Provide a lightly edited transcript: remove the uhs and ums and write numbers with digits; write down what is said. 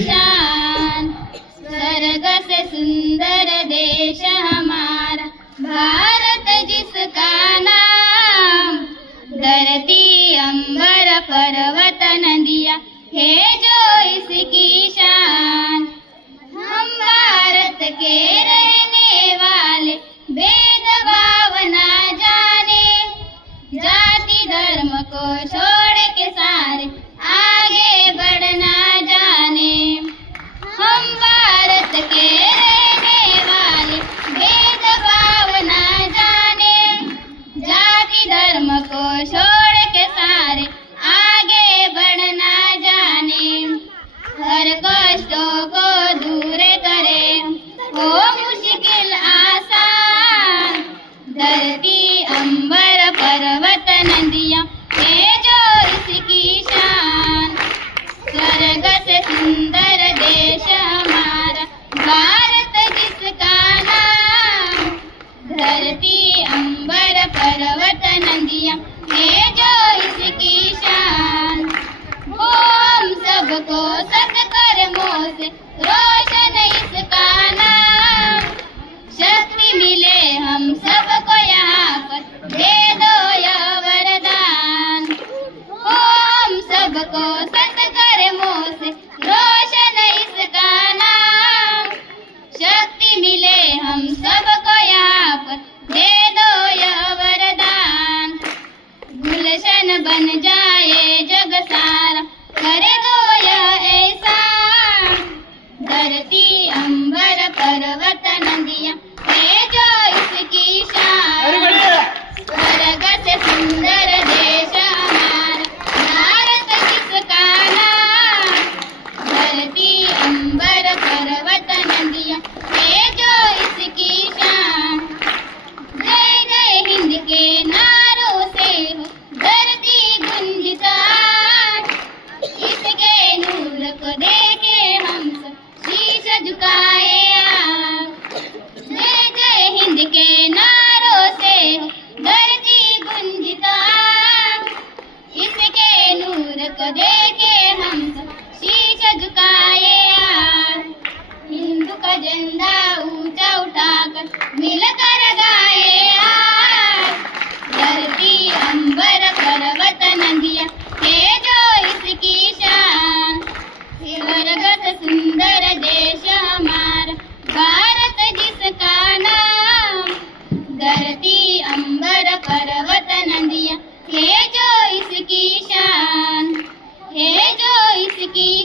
शान। स्वर्ग से सुंदर देश हमारा भारत जिसका नाम। धरती अंबर पर्वत नदियाँ है जो इसकी शान। हम भारत के रहने वाले भेदभाव ना जाने। जाति धर्म को छोड़ के सारे आगे बढ़ना जाने। हम भारत के रहने वाले भेदभाव ना जाने। जाति धर्म को छोड़ के सारे आगे बढ़ना जाने। हर कष्टों को दूर करें हो मुश्किल आसान। धरती अंबर पर्वत नदियाँ है जो इसकी शान। स्वर्ग से सुंदर देश हमारा भारत जिसका नाम। धरती अंबर पर्वत नदियाँ है जो इसकी शान। हो हम सबको सत्कर्मों से रोशन इसका नाम। शक्ति मिले हम सबको यहाँ पर दे दो यह वरदान। हो हम सबको सत्कर्मों से रोशन इसका नाम। शक्ति मिले हम सबको यहाँ पर दे दो यह वरदान। गुलशन बन जाए जग सारा कर दो यह एहसान। धरती अंबर पर्वत नदियाँ है जो इसकी शान। स्वर्ग से सुंदर देश हमारा भारत जिसका नाम। धरती अंबर पर्वत नदियाँ है जो इसकी शान। जय जय हिंद के नारों से हो धरती गुंजिता। इसके नूर को देखे हम सब शीश झुकाए आज। जय जय हिंद के नारों से हो धरती गुंजिता। इसके नूर को देखे हम सब शीश झुकाए आज। हिंदू का झंडा ऊंचा उठाकर मिलकर गाए आज। धरती अंबर पर्वत नदियाँ है जो इसकी शान। स्वर्ग से सुंदर देश हमारा भारत जिसका नाम। धरती अंबर पर्वत नदियाँ है जो इसकी शान। है जो इसकी